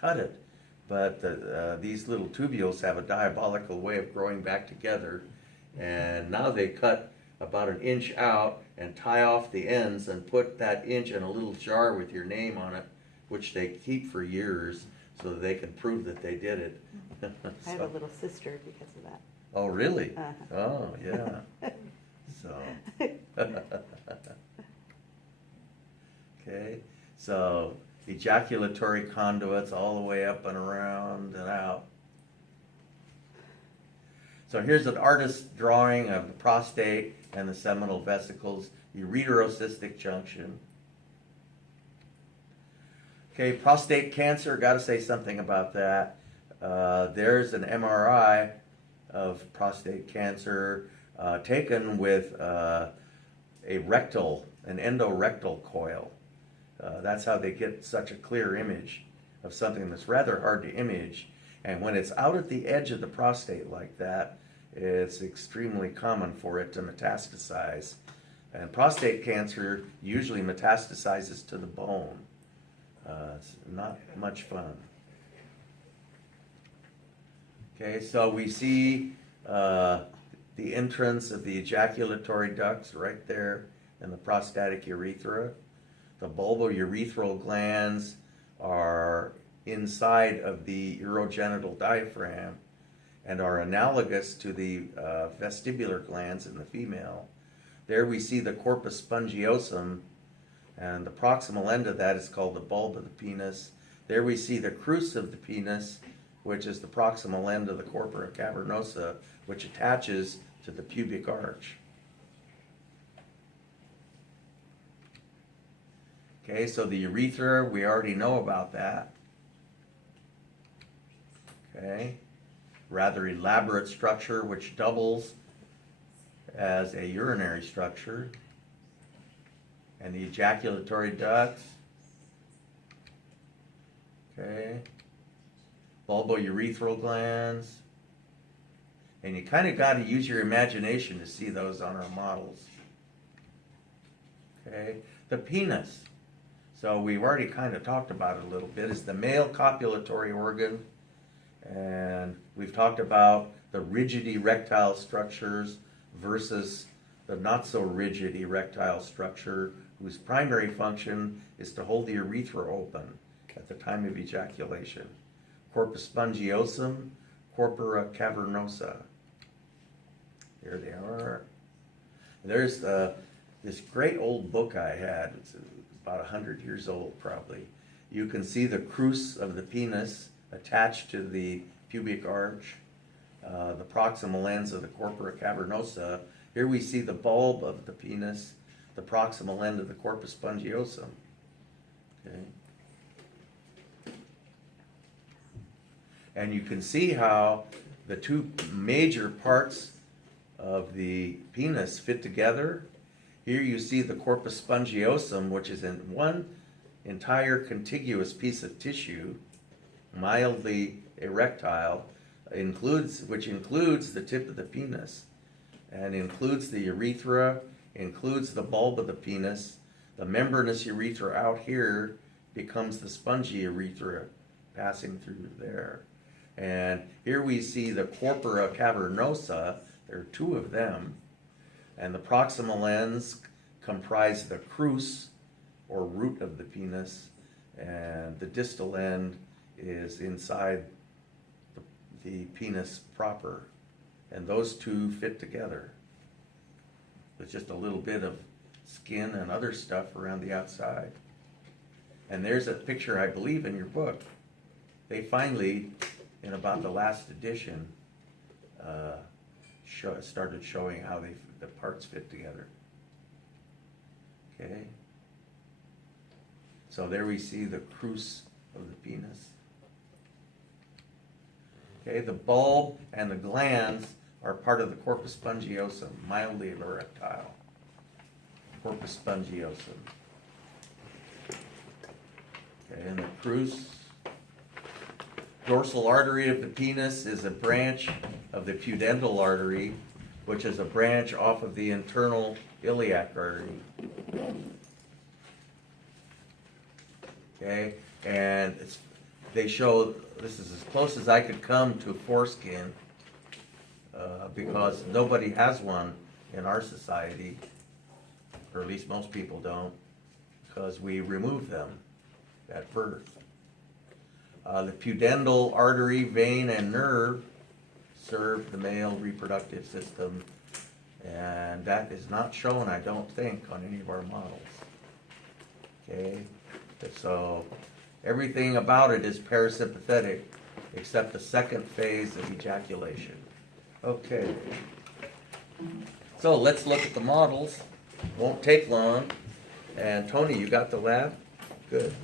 cut it. But these little tubules have a diabolical way of growing back together. And now they cut about an inch out and tie off the ends and put that inch in a little jar with your name on it, which they keep for years so that they can prove that they did it. I have a little sister because of that. Oh, really? Uh-huh. Oh, yeah. So. Okay, so ejaculatory conduits all the way up and around and out. So here's an artist's drawing of the prostate and the seminal vesicles, ureterocystic junction. Okay, prostate cancer, got to say something about that. There's an MRI of prostate cancer taken with an endorectal coil. That's how they get such a clear image of something that's rather hard to image. And when it's out at the edge of the prostate like that, it's extremely common for it to metastasize. And prostate cancer usually metastasizes to the bone. It's not much fun. Okay, so we see the entrance of the ejaculatory ducts right there in the prostatic urethra. The bulbourethral glands are inside of the urogenital diaphragm and are analogous to the vestibular glands in the female. There we see the corpus spongiosum, and the proximal end of that is called the bulb of the penis. There we see the crus of the penis, which is the proximal end of the corpora cavernosa, which attaches to the pubic arch. Okay, so the urethra, we already know about that. Okay, rather elaborate structure which doubles as a urinary structure. And the ejaculatory ducts. Okay, bulbourethral glands. And you kind of got to use your imagination to see those on our models. Okay, the penis. So we've already kind of talked about it a little bit. It's the male copulatory organ. And we've talked about the rigid erectile structures versus the not so rigid erectile structure whose primary function is to hold the urethra open at the time of ejaculation. Corpus spongiosum, corpora cavernosa. Here they are. There's this great old book I had. It's about 100 years old probably. You can see the crus of the penis attached to the pubic arch, the proximal ends of the corpora cavernosa. Here we see the bulb of the penis, the proximal end of the corpus spongiosum. Okay. And you can see how the two major parts of the penis fit together. Here you see the corpus spongiosum, which is in one entire contiguous piece of tissue, mildly erectile, which includes the tip of the penis, and includes the urethra, includes the bulb of the penis. The membranous urethra out here becomes the spongy urethra passing through there. And here we see the corpora cavernosa. There are two of them. And the proximal ends comprise the crus, or root of the penis, and the distal end is inside the penis proper. And those two fit together. There's just a little bit of skin and other stuff around the outside. And there's a picture, I believe, in your book. They finally, in about the last edition, started showing how the parts fit together. Okay. So there we see the crus of the penis. Okay, the bulb and the glands are part of the corpus spongiosum, mildly erectile. Corpus spongiosum. Okay, and the crus. Dorsal artery of the penis is a branch of the pudendal artery, which is a branch off of the internal iliac artery. Okay, and it's they show, this is as close as I could come to foreskin, because nobody has one in our society, or at least most people don't, because we remove them at birth. The pudendal artery, vein, and nerve serve the male reproductive system, and that is not shown, I don't think, on any of our models. Okay, so everything about it is parasympathetic except the second phase of ejaculation. Okay, so let's look at the models. Won't take long. And Tony, you got the lab? Good.